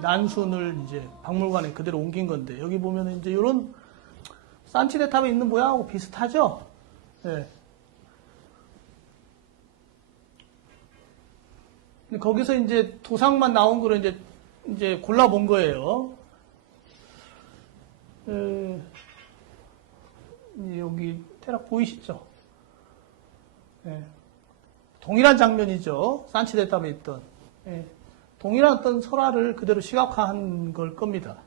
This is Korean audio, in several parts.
난순을 이제 박물관에 그대로 옮긴 건데, 여기 보면은 이제 이런 산치네탑에 있는 모양하고 비슷하죠? 예. 근데 거기서 이제 도상만 나온 거를 이제 골라본 거예요. 여기 대략 보이시죠? 예. 동일한 장면이죠. 산치네탑에 있던. 예. 동일한 어떤 설화를 그대로 시각화한 걸 겁니다.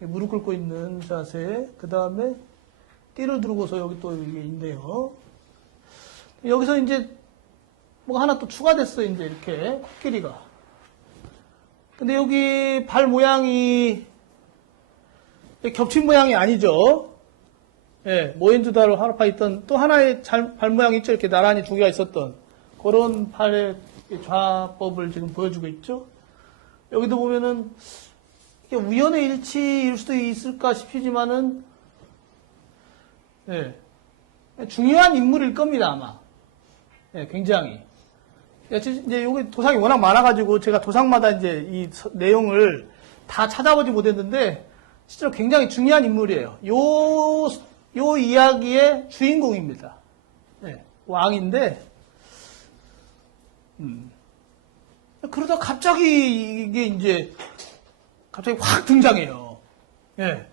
무릎 꿇고 있는 자세, 그 다음에 띠를 두르고서 여기 또 이게 있네요. 여기서 이제 뭐가 하나 또 추가됐어요. 이제 이렇게 코끼리가. 근데 여기 발 모양이 겹친 모양이 아니죠. 예, 모헨조다로 하라파에 있던 또 하나의 발 모양이 있죠. 이렇게 나란히 두 개가 있었던 그런 팔의 좌법을 지금 보여주고 있죠. 여기도 보면은 이게 우연의 일치일 수도 있을까 싶지만은, 예, 중요한 인물일 겁니다, 아마. 예, 굉장히. 이제 여기 도상이 워낙 많아가지고 제가 도상마다 이제 이 내용을 다 찾아보지 못했는데, 실제로 굉장히 중요한 인물이에요. 요 이야기의 주인공입니다. 예, 왕인데, 그러다 갑자기 이게 이제 갑자기 확 등장해요. 예.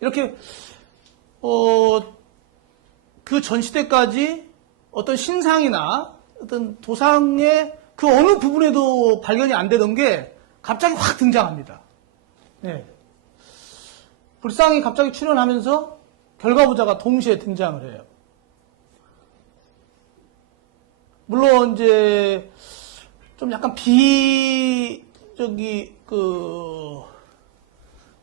이렇게, 그 전 시대까지 어떤 신상이나 어떤 도상의 그 어느 부분에도 발견이 안 되던 게 갑자기 확 등장합니다. 예. 불상이 갑자기 출현하면서 결과부자가 동시에 등장을 해요. 물론 이제 좀 약간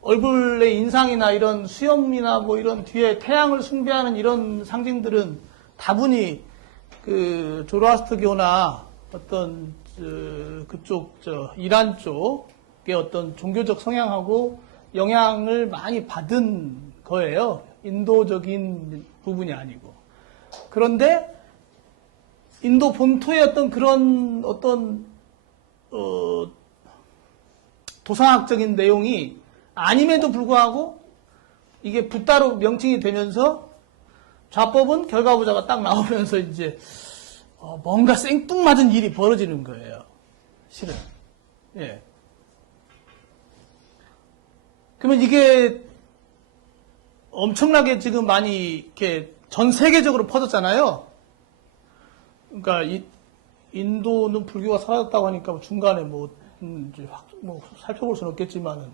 얼굴의 인상이나 이런 수염이나 뭐 이런 뒤에 태양을 숭배하는 이런 상징들은 다분히 그 조로아스터교나 어떤 그쪽 이란 쪽의 어떤 종교적 성향하고 영향을 많이 받은 거예요. 인도적인 부분이 아니고. 그런데 인도 본토의 어떤 그런 어떤 도상학적인 내용이 아님에도 불구하고 이게 붓다로 명칭이 되면서 좌법은 결과부자가 딱 나오면서 이제 뭔가 생뚱맞은 일이 벌어지는 거예요. 실은. 예. 그러면 이게 엄청나게 지금 많이 이렇게 전 세계적으로 퍼졌잖아요. 그러니까 인도는 불교가 사라졌다고 하니까 중간에 뭐 살펴볼 수는 없겠지만은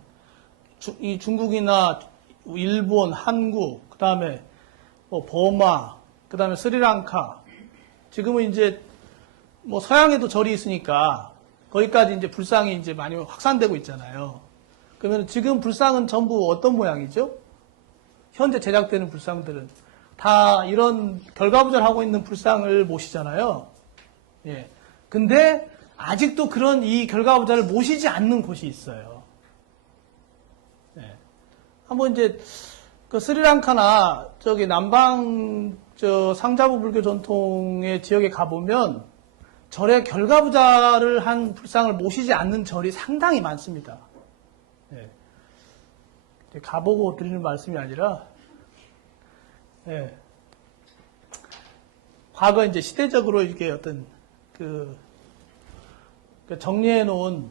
이 중국이나 일본, 한국, 그 다음에 뭐 버마, 그 다음에 스리랑카, 지금은 이제 뭐 서양에도 절이 있으니까 거기까지 이제 불상이 이제 많이 확산되고 있잖아요. 그러면 지금 불상은 전부 어떤 모양이죠? 현재 제작되는 불상들은 다 이런 결과부절하고 있는 불상을 모시잖아요. 예. 근데 아직도 그런 이 결과부절을 모시지 않는 곳이 있어요. 예. 한번 이제 그 스리랑카나 저기 남방 상자부 불교 전통의 지역에 가보면 절에 결과부자를 한 불상을 모시지 않는 절이 상당히 많습니다. 예. 가보고 드리는 말씀이 아니라, 예. 과거 이제 시대적으로 이렇게 어떤 정리해 놓은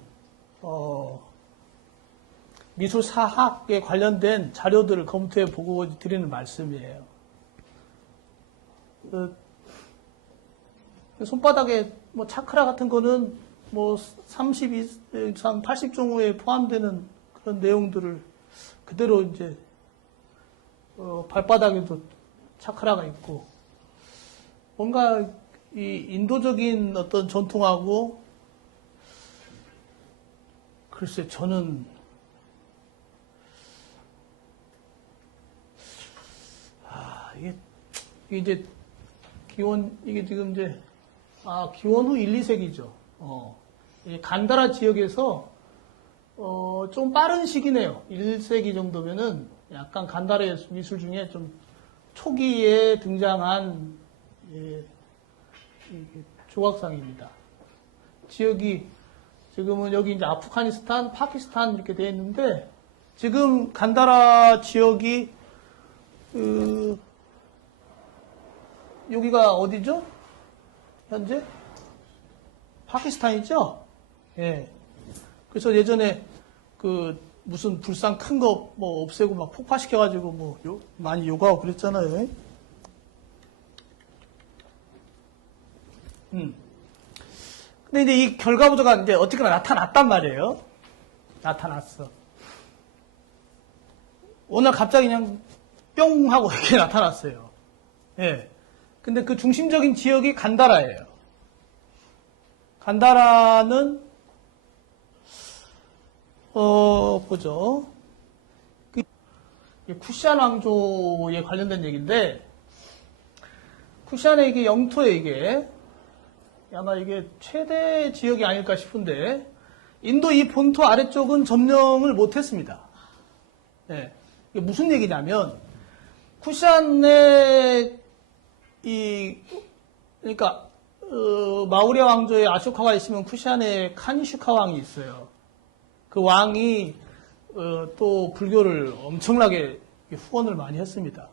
미술 사학에 관련된 자료들을 검토해 보고 드리는 말씀이에요. 손바닥에 뭐 차크라 같은 거는 뭐 30 이상 80 종류에 포함되는 그런 내용들을 그대로 이제 발바닥에도 차크라가 있고, 뭔가 이 인도적인 어떤 전통하고, 글쎄 저는 이게 이제 이게 지금 이제 기원 후 1, 2세기죠. 이 간다라 지역에서 좀 빠른 시기네요. 1세기 정도면은 약간 간다라의 미술 중에 좀 초기에 등장한 조각상입니다. 지역이 지금은 여기 이제 아프가니스탄, 파키스탄 이렇게 되어 있는데, 지금 간다라 지역이, 여기가 어디죠? 현재? 파키스탄이죠? 예. 그래서 예전에 무슨 불상 큰 거 뭐 없애고 막 폭파시켜가지고 많이 요구하고 그랬잖아요. 근데 이제 이 결과보도가 이제 어쨌거나 나타났단 말이에요. 나타났어. 오늘 갑자기 그냥 뿅 하고 이렇게 나타났어요. 예. 근데 그 중심적인 지역이 간다라예요. 간다라는 보죠. 쿠시안 왕조에 관련된 얘기인데, 쿠시안의 이게 영토에 이게, 아마 이게 최대 지역이 아닐까 싶은데, 인도 이 본토 아래쪽은 점령을 못했습니다. 네. 이게 무슨 얘기냐면, 쿠시안의 그러니까, 마우리아 왕조의 아쇼카가 있으면 쿠시안에 카니슈카 왕이 있어요. 그 왕이 또 불교를 엄청나게 후원을 많이 했습니다.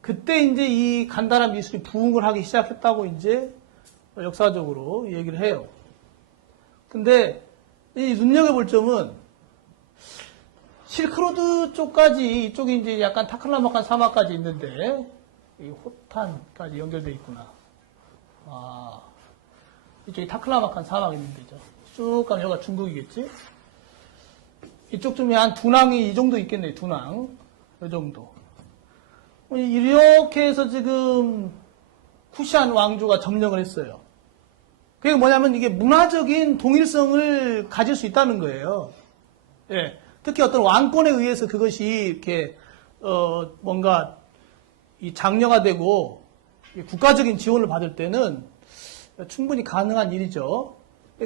그때 이제 이 간다라 미술이 부흥을 하기 시작했다고 이제 역사적으로 얘기를 해요. 근데 이 눈여겨볼 점은 실크로드 쪽까지 이쪽이 이제 약간 타클라마칸 사막까지 있는데 이 호탄까지 연결되어 있구나. 아, 이쪽이 타클라마칸 사막이 있는 데죠. 쭉 가면 여기가 중국이겠지? 이쪽쯤에 한 두낭이 이 정도 있겠네요. 두낭. 이 정도. 이렇게 해서 지금 쿠시안 왕조가 점령을 했어요. 그게 뭐냐면 이게 문화적인 동일성을 가질 수 있다는 거예요. 예. 특히 어떤 왕권에 의해서 그것이 이렇게, 뭔가 이 장려가 되고 국가적인 지원을 받을 때는 충분히 가능한 일이죠.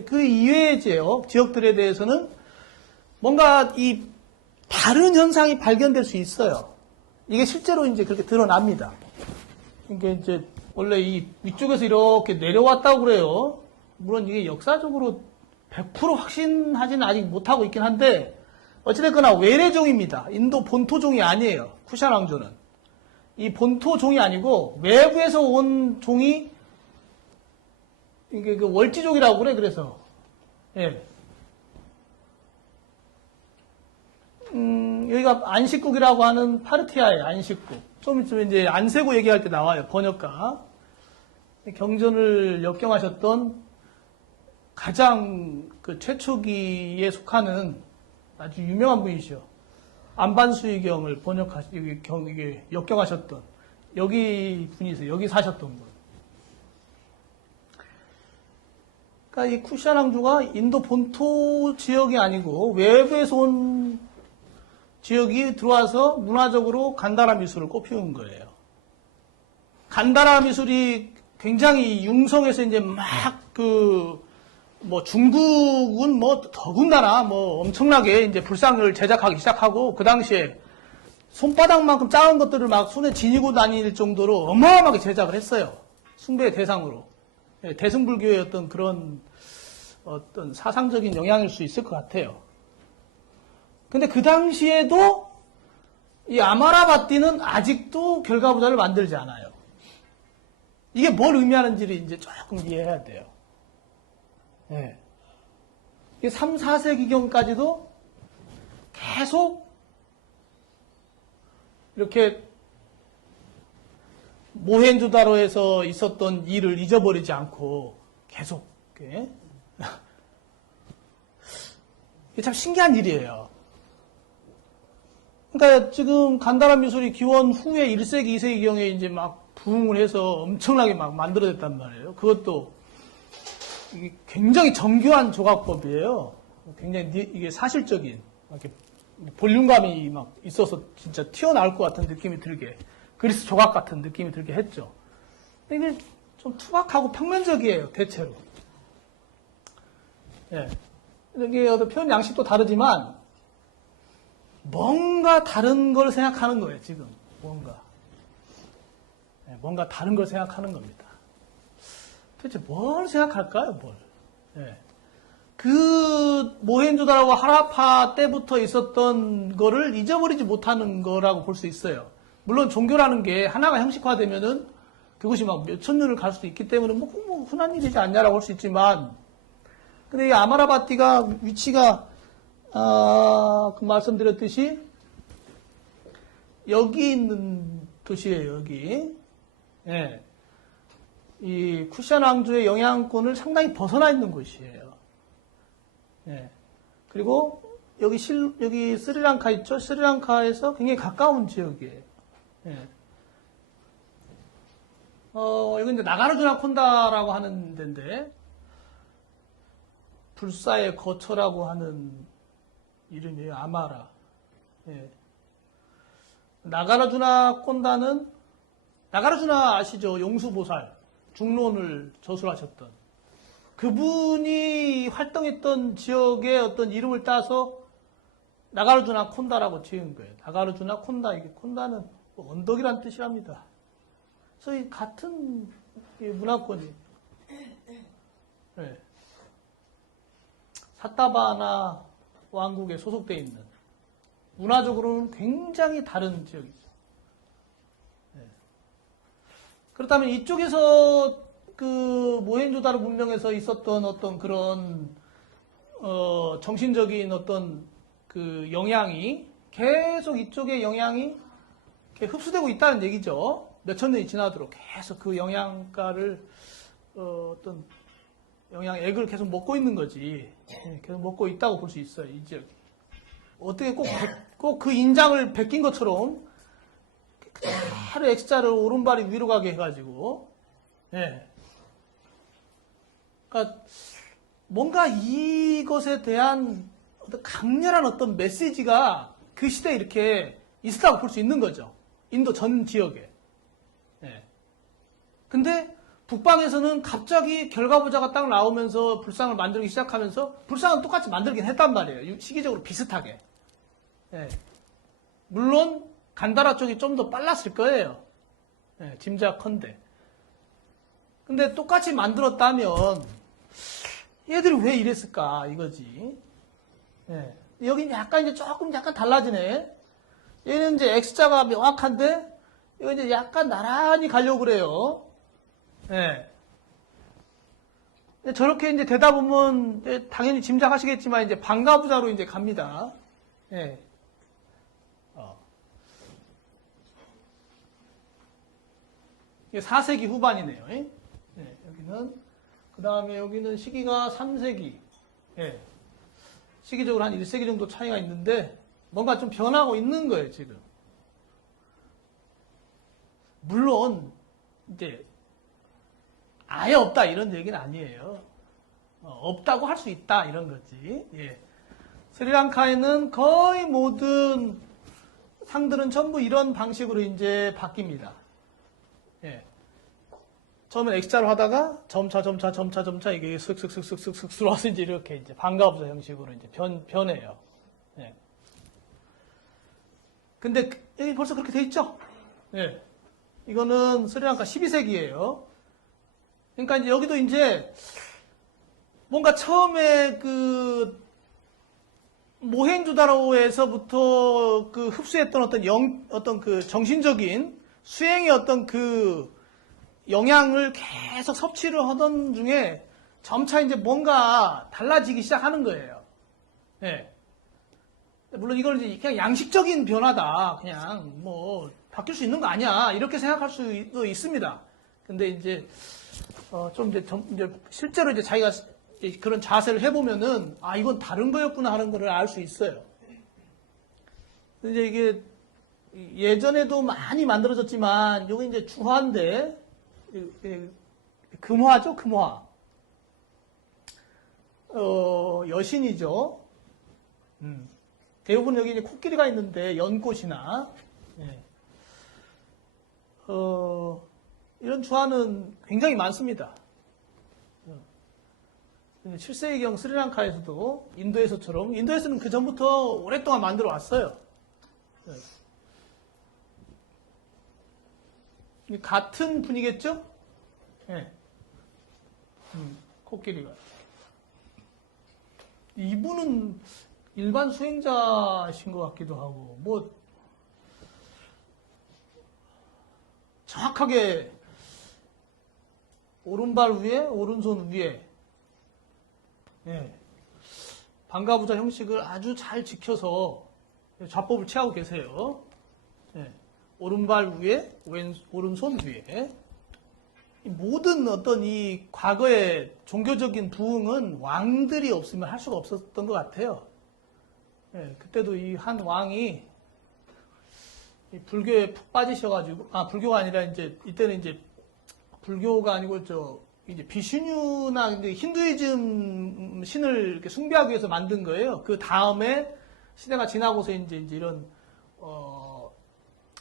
그 이외의 지역들에 대해서는 뭔가 이 다른 현상이 발견될 수 있어요. 이게 실제로 이제 그렇게 드러납니다. 이게 이제 원래 이 위쪽에서 이렇게 내려왔다고 그래요. 물론 이게 역사적으로 100% 확신하지는 아직 못하고 있긴 한데 어찌됐거나 외래종입니다. 인도 본토종이 아니에요. 쿠시안 왕조는. 이 본토종이 아니고 외부에서 온 종이 이게 그 월지족이라고 그래. 그래서 예. 여기가 안식국이라고 하는 파르티아예요. 안식국. 좀 있으면 이제 안세고 얘기할 때 나와요. 번역가. 경전을 역경하셨던 가장 그 최초기에 속하는 아주 유명한 분이시죠. 안반수의경을 이게 역경하셨던 여기 분이세요. 여기 사셨던 분. 그러니까 이 쿠시안 왕조가 인도 본토 지역이 아니고 외부에서 온 지역이 들어와서 문화적으로 간다라 미술을 꽃피운 거예요. 간다라 미술이 굉장히 융성해서 이제 중국은 더군다나 엄청나게 이제 불상을 제작하기 시작하고 그 당시에 손바닥만큼 작은 것들을 막 손에 지니고 다닐 정도로 어마어마하게 제작을 했어요. 숭배의 대상으로. 대승불교의 어떤 그런 어떤 사상적인 영향일 수 있을 것 같아요. 근데 그 당시에도 이 아마라바띠는 아직도 결과부자를 만들지 않아요. 이게 뭘 의미하는지를 이제 조금 이해해야 돼요. 네. 이게 3, 4세기경까지도 계속 이렇게 모헨조다로에서 있었던 일을 잊어버리지 않고 계속 이렇게 이게 참 신기한 일이에요. 그러니까 지금 간다라 미술이 기원 후에 1세기, 2세기경에 이제 막 부흥을 해서 엄청나게 막 만들어졌단 말이에요. 그것도 이게 굉장히 정교한 조각법이에요. 굉장히 이게 사실적인, 이렇게 볼륨감이 막 있어서 진짜 튀어나올 것 같은 느낌이 들게, 그리스 조각 같은 느낌이 들게 했죠. 근데 이게 좀 투박하고 평면적이에요, 대체로. 예. 이게 표현 양식도 다르지만, 뭔가 다른 걸 생각하는 거예요, 지금. 뭔가 다른 걸 생각하는 겁니다. 도대체 뭘 생각할까요, 뭘? 예. 그 모헨조다로 하라파 때부터 있었던 거를 잊어버리지 못하는 거라고 볼 수 있어요. 물론 종교라는 게 하나가 형식화되면은 그것이 막 몇천 년을 갈 수도 있기 때문에 뭐 흔한 일이지 않냐라고 할 수 있지만, 근데 이 아마라바티가 위치가 그 말씀드렸듯이 여기 있는 도시예요. 여기. 예. 이 쿠시안 왕조의 영향권을 상당히 벗어나 있는 곳이에요. 예. 그리고 여기 스리랑카 있죠? 스리랑카에서 굉장히 가까운 지역이에요. 예. 여기 이제 나가르주나 콘다라고 하는 데인데, 불사의 거처라고 하는 이름이에요. 아마라. 예. 나가르주나 콘다는, 나가르주나 아시죠? 용수보살. 중론을 저술하셨던. 그분이 활동했던 지역의 어떤 이름을 따서 나가르주나 콘다라고 지은 거예요. 나가르주나 콘다. 이게 콘다는 언덕이란 뜻이랍니다. 그래서 이 같은 문화권이. 네. 사타바나 왕국에 소속되어 있는 문화적으로는 굉장히 다른 지역이죠. 네. 그렇다면 이쪽에서 그 모헨조다로 문명에서 있었던 어떤 그런 정신적인 어떤 그 영향이 계속 이쪽의 영향이 흡수되고 있다는 얘기죠. 몇천 년이 지나도록 계속 그 영양가를 어떤 영양액을 계속 먹고 있는 거지. 계속 먹고 있다고 볼 수 있어요. 이 지역이. 어떻게 꼭 그 인장을 베낀 것처럼 하루 X자를 오른발이 위로 가게 해가지고, 예. 그러니까 뭔가 이것에 대한 어떤 강렬한 어떤 메시지가 그 시대에 이렇게 있었다고 볼 수 있는 거죠. 인도 전 지역에. 예. 근데 북방에서는 갑자기 결과부자가 딱 나오면서 불상을 만들기 시작하면서 불상은 똑같이 만들긴 했단 말이에요. 시기적으로 비슷하게. 예. 물론 간다라 쪽이 좀 더 빨랐을 거예요. 예, 짐작컨대. 근데 똑같이 만들었다면 얘들이 왜 이랬을까 이거지. 예. 여기 약간 이제 조금 약간 달라지네. 얘는 이제 X자가 명확한데 이거 이제 약간 나란히 가려고 그래요. 예. 저렇게 이제 되다 보면 이제 당연히 짐작하시겠지만 이제 방가부자로 이제 갑니다. 예. 이게 4세기 후반이네요. 예. 여기는 그 다음에 여기는 시기가 3세기. 예. 시기적으로 한 1세기 정도 차이가 있는데 뭔가 좀 변하고 있는 거예요, 지금. 물론 이제 아예 없다 이런 얘기는 아니에요. 없다고 할 수 있다 이런 거지. 예. 스리랑카에는 거의 모든 상들은 전부 이런 방식으로 이제 바뀝니다. 예. 처음엔 X자로 하다가 점차 이게 슥슥슥슥슥 들어와서 이제 이렇게 이제 방가부자 형식으로 이제 변해요. 예. 근데 여기 벌써 그렇게 돼 있죠? 예. 이거는 스리랑카 12세기예요. 그러니까 이제 여기도 이제 뭔가 처음에 그 모헨조다로에서부터 그 흡수했던 어떤 그 정신적인 수행의 어떤 그 영향을 계속 섭취를 하던 중에 점차 이제 뭔가 달라지기 시작하는 거예요. 예. 물론 이걸 이제 그냥 양식적인 변화다. 그냥 뭐 바뀔 수 있는 거 아니야. 이렇게 생각할 수도 있습니다. 근데 이제 좀 이제 실제로 이제 자기가 그런 자세를 해보면은 아 이건 다른 거였구나 하는 거를 알 수 있어요. 근데 이제 이게 예전에도 많이 만들어졌지만 여기 이제 주화인데 금화죠, 금화. 여신이죠. 대부분 여기 이제 코끼리가 있는데 연꽃이나 예. 이런 주화는 굉장히 많습니다. 7세기경 스리랑카에서도 인도에서처럼 인도에서는 그 전부터 오랫동안 만들어 왔어요. 같은 분이겠죠? 예. 코끼리가. 이분은 일반 수행자신 것 같기도 하고, 뭐, 정확하게 오른발 위에, 오른손 위에, 예, 반가부자 형식을 아주 잘 지켜서 좌법을 취하고 계세요. 예, 오른발 위에, 오른손 위에. 모든 어떤 이 과거의 종교적인 부흥은 왕들이 없으면 할 수가 없었던 것 같아요. 예, 그때도 이 한 왕이 이 불교에 푹 빠지셔가지고, 불교가 아니라 이때는 불교가 아니고 이제 비슈뉴나 이제 힌두이즘 신을 이렇게 숭배하기 위해서 만든 거예요. 그 다음에 시대가 지나고서 이제 이런,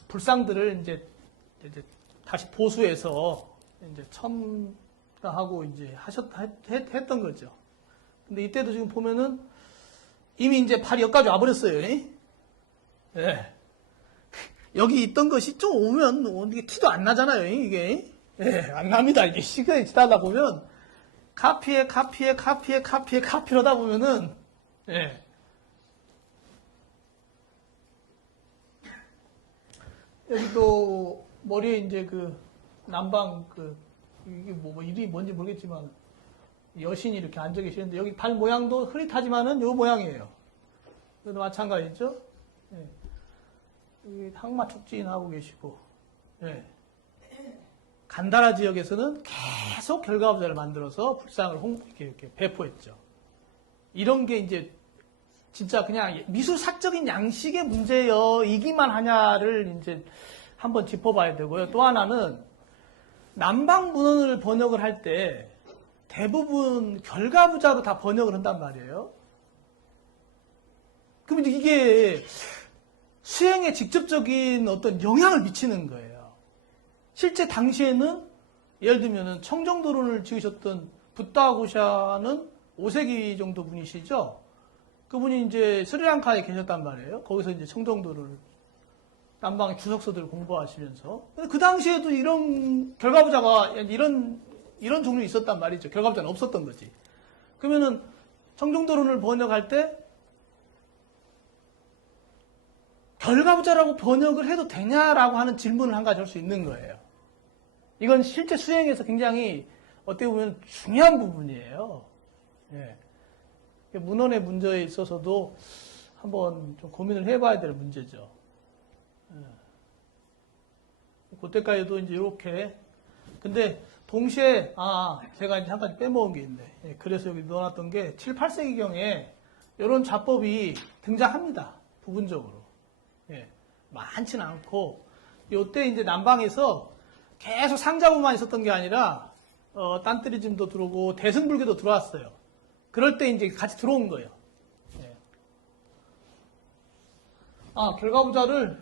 불상들을 이제 다시 보수해서 이제 첨가하고 이제 했던 거죠. 근데 이때도 지금 보면은 이미 이제 발이 여기까지 와버렸어요. 예. 여기 있던 것이 좀 오면 이게 티도 안 나잖아요. 이게. 예, 안 납니다. 이게 시간이 지나다 보면 카피러다 보면은 예. 여기도 머리에 이제 그 남방 이게 뭐 이름이 뭔지 모르겠지만 여신이 이렇게 앉아 계시는데 여기 발 모양도 흐릿하지만은 요 모양이에요. 이것도 마찬가지죠. 예. 여기 항마 촉진하고 계시고, 예. 간다라 지역에서는 계속 결과부자를 만들어서 불상을 이렇게 배포했죠. 이런 게 이제 진짜 그냥 미술사적인 양식의 문제이기만 하냐를 이제 한번 짚어봐야 되고요. 또 하나는 남방 문헌을 번역을 할 때 대부분 결과부자로 다 번역을 한단 말이에요. 그럼 이게 수행에 직접적인 어떤 영향을 미치는 거예요. 실제 당시에는 예를 들면 청정도론을 지으셨던 붓다고샤는 5세기 정도 분이시죠. 그분이 이제 스리랑카에 계셨단 말이에요. 거기서 이제 청정도를 남방의 주석서들을 공부하시면서. 근데 그 당시에도 이런 결과부자가 이런 종류 있었단 말이죠. 결과부자는 없었던 거지. 그러면은 청정도론을 번역할 때 결과부자라고 번역을 해도 되냐라고 하는 질문을 한 가지 할 수 있는 거예요. 이건 실제 수행에서 굉장히 어떻게 보면 중요한 부분이에요. 예. 문헌의 문제에 있어서도 한번 좀 고민을 해봐야 될 문제죠. 예. 그때까지도 이제 이렇게. 근데 동시에, 제가 이제 한 가지 빼먹은 게 있네. 예. 그래서 여기 넣어놨던 게 7, 8세기경에 이런 좌법이 등장합니다. 부분적으로. 예. 많지는 않고, 요때 이제 남방에서 계속 상자부만 있었던 게 아니라, 딴뜨리즘도 들어오고, 대승불교도 들어왔어요. 그럴 때 이제 같이 들어온 거예요. 예. 결과부자를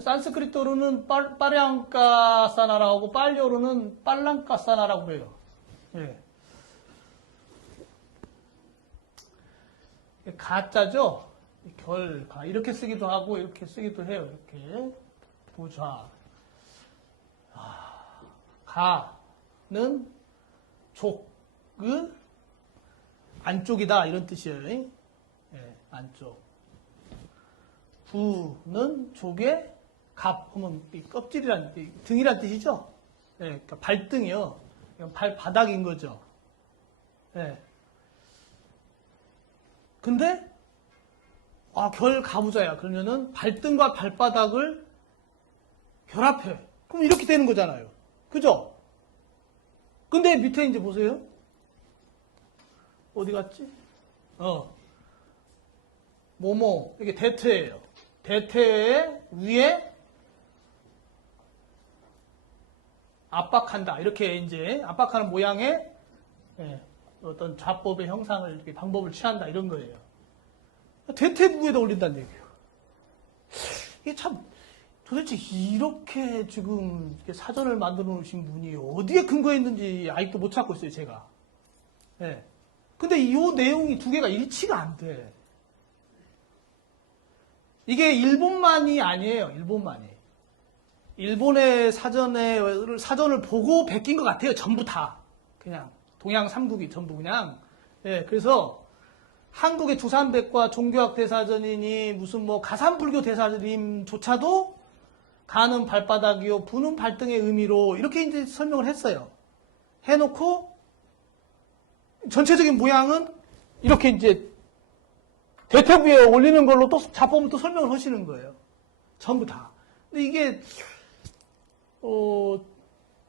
산스크리트로는 빠량카사나라고 하고 빨리어로는 빨랑카사나라고 해요. 예. 가짜죠? 결가 이렇게 쓰기도 하고 이렇게 쓰기도 해요. 이렇게 부좌 가는 족의 안쪽이다 이런 뜻이에요. 예, 안쪽. 부는 족의 갑 하면 껍질이란 등이란 뜻이죠. 예, 그러니까 발등이요. 발바닥인 거죠. 예. 근데 결가부자야. 그러면은 발등과 발바닥을 결합해. 그럼 이렇게 되는 거잖아요. 그죠? 근데 밑에 이제 보세요. 어디 갔지? 뭐뭐 이게 대퇴예요. 대퇴 위에 압박한다. 이렇게 이제 압박하는 모양의 어떤 좌법의 형상을 이렇게 방법을 취한다 이런 거예요. 대퇴부에다 올린다는 얘기예요. 이게 참 도대체 이렇게 지금 사전을 만들어 놓으신 분이 어디에 근거해 있는지 아직도 못 찾고 있어요, 제가. 예. 근데 이 내용이 두 개가 일치가 안 돼. 이게 일본만이 아니에요, 일본만이. 일본의 사전을 보고 베낀 것 같아요, 전부 다. 그냥. 동양 삼국이 전부 그냥. 예, 그래서 한국의 두산백과 종교학 대사전이니 무슨 뭐 가산불교 대사님조차도 가는 발바닥이요, 부는 발등의 의미로 이렇게 이제 설명을 했어요. 해놓고 전체적인 모양은 이렇게 이제 대퇴 위에 올리는 걸로 또 자법을 또 설명을 하시는 거예요. 전부 다. 근데 이게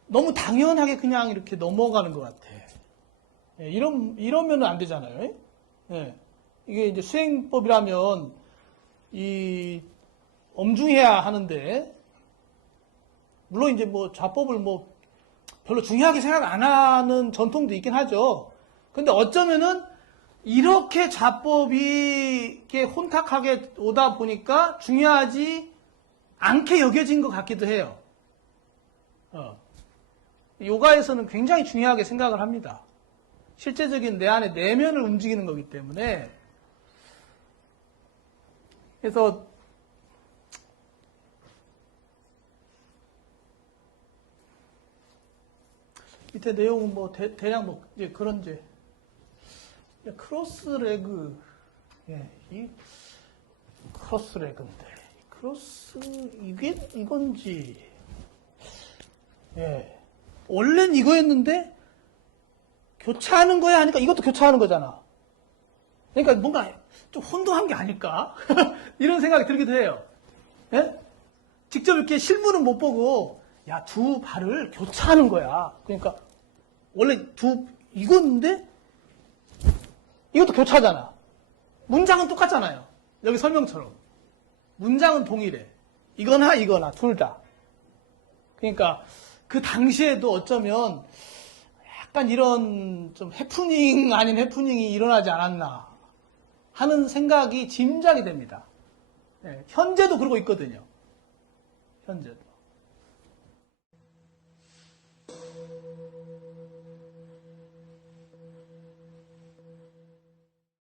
너무 당연하게 그냥 이렇게 넘어가는 것 같아. 예, 이러면 안 되잖아요. 예. 이게 이제 수행법이라면 엄중해야 하는데, 물론 이제 뭐 좌법을 뭐 별로 중요하게 생각 안 하는 전통도 있긴 하죠. 근데 어쩌면은 이렇게 좌법이 이렇게 혼탁하게 오다 보니까 중요하지 않게 여겨진 것 같기도 해요. 요가에서는 굉장히 중요하게 생각을 합니다. 실제적인 내 안의 내면을 움직이는 거기 때문에. 그래서 밑에 내용은 뭐 대략 뭐 이제 그런 이제 크로스 레그, 예, 이 크로스 레그인데 이건지, 예, 원래는 이거였는데 교차하는 거야 하니까 이것도 교차하는 거잖아. 그러니까 뭔가 좀 혼동한 게 아닐까 이런 생각이 들기도 해요. 예? 직접 이렇게 실물은 못 보고 야, 두 발을 교차하는 거야. 그러니까 원래 이거였는데 이것도 교차하잖아. 문장은 똑같잖아요. 여기 설명처럼. 문장은 동일해. 이거나 둘 다. 그러니까 그 당시에도 어쩌면 약간 이런 좀 해프닝 아닌 해프닝이 일어나지 않았나 하는 생각이 짐작이 됩니다. 네, 현재도 그러고 있거든요. 현재도.